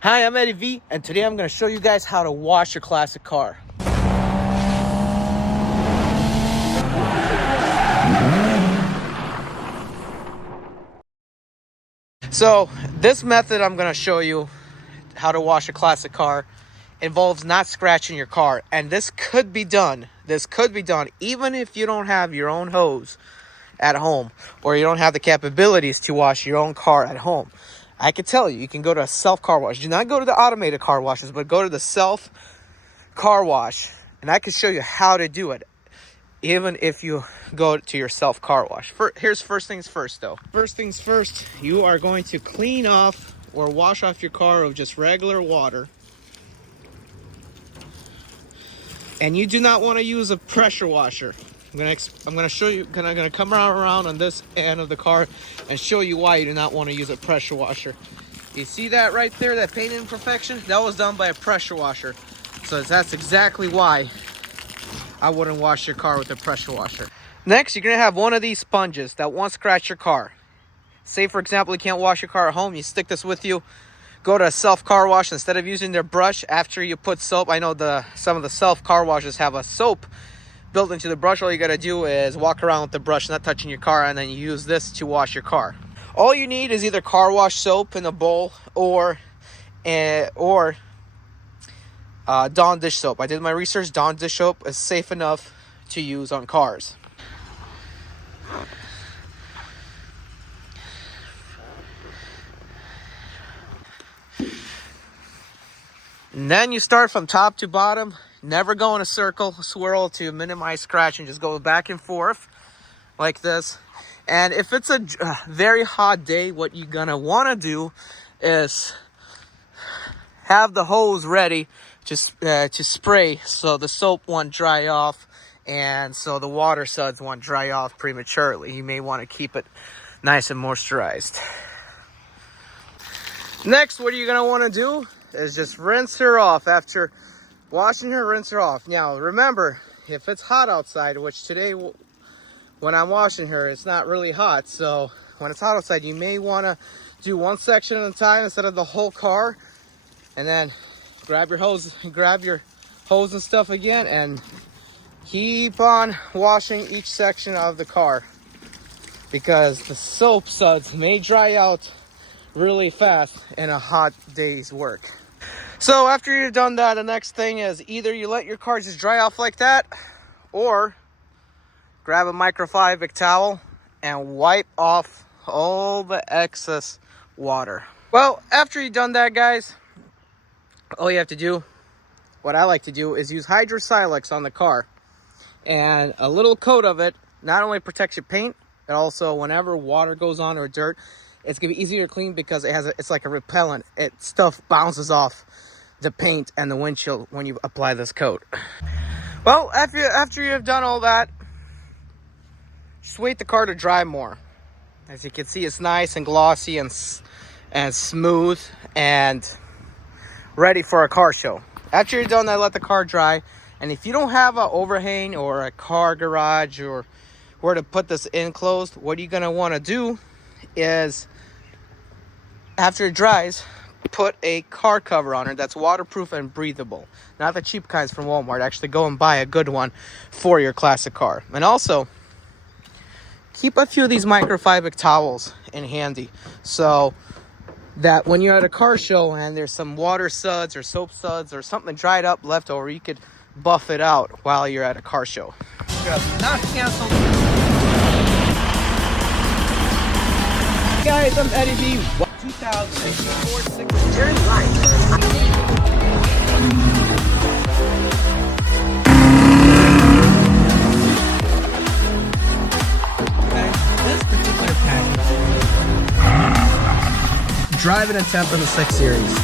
Hi, I'm Eddie V, and today I'm going to show you guys how to wash your classic car. So, this method I'm going to show you how to wash a classic car involves not scratching your car, and this could be done. Even if you don't have your own hose at home, or you don't have the capabilities to wash your own car at home. I can tell you, you can go to a self car wash. Do not go to the automated car washes, but go to the self car wash, and I can show you how to do it, even if you go to your self car wash. Here's first things first, though. First things first, you are going to clean off or wash off your car with just regular water. And you do not want to use a pressure washer. I'm gonna show you. I'm gonna come around on this end of the car and show you why you do not want to use a pressure washer. You see that right there, that paint imperfection? That was done by a pressure washer. So that's exactly why I wouldn't wash your car with a pressure washer. Next, you're gonna have one of these sponges that won't scratch your car. Say, for example, you can't wash your car at home. You stick this with you. Go to a self car wash. Instead of using their brush after you put soap, I know some of the self car washes have a soap built into the brush. All you got to do is walk around with the brush, not touching your car, and then you use this to wash your car. All you need is either car wash soap in a bowl or Dawn dish soap. I did my research. Dawn dish soap is safe enough to use on cars. And then you start from top to bottom. Never go in a circle, swirl to minimize scratching. Just go back and forth like this. And if it's a very hot day, what you're gonna want to do is have the hose ready to spray, so the soap won't dry off and so the water suds won't dry off prematurely. You may want to keep it nice and moisturized. Next, what you're gonna want to do is just rinse her off. After washing her, rinse her off. Now remember, if it's hot outside, which today when I'm washing her, it's not really hot, so when it's hot outside, you may want to do one section at a time instead of the whole car, and then grab your hose and stuff again, and keep on washing each section of the car, because the soap suds may dry out really fast in a hot day's work. So after you've done that, the next thing is either you let your car just dry off like that, or grab a microfiber towel and wipe off all the excess water. Well, after you've done that, guys, all you have to do, what I like to do, is use hydrosilix on the car. And a little coat of it not only protects your paint, but also whenever water goes on or dirt, it's gonna be easier to clean because it's like a repellent. Stuff bounces off the paint and the windshield when you apply this coat. Well, after you've done all that, just wait the car to dry more. As you can see, it's nice and glossy and smooth and ready for a car show. After you're done that, let the car dry. And if you don't have an overhang or a car garage or where to put this enclosed, what you're gonna want to do is, after it dries, put a car cover on it that's waterproof and breathable. Not the cheap kinds from Walmart. Actually, go and buy a good one for your classic car. And also, keep a few of these microfiber towels in handy, so that when you're at a car show and there's some water suds or soap suds or something dried up left over, you could buff it out while you're at a car show. Not canceled. Guys, I'm Eddie V. 2064 turn right. This particular package, driving a temp in the 6 Series.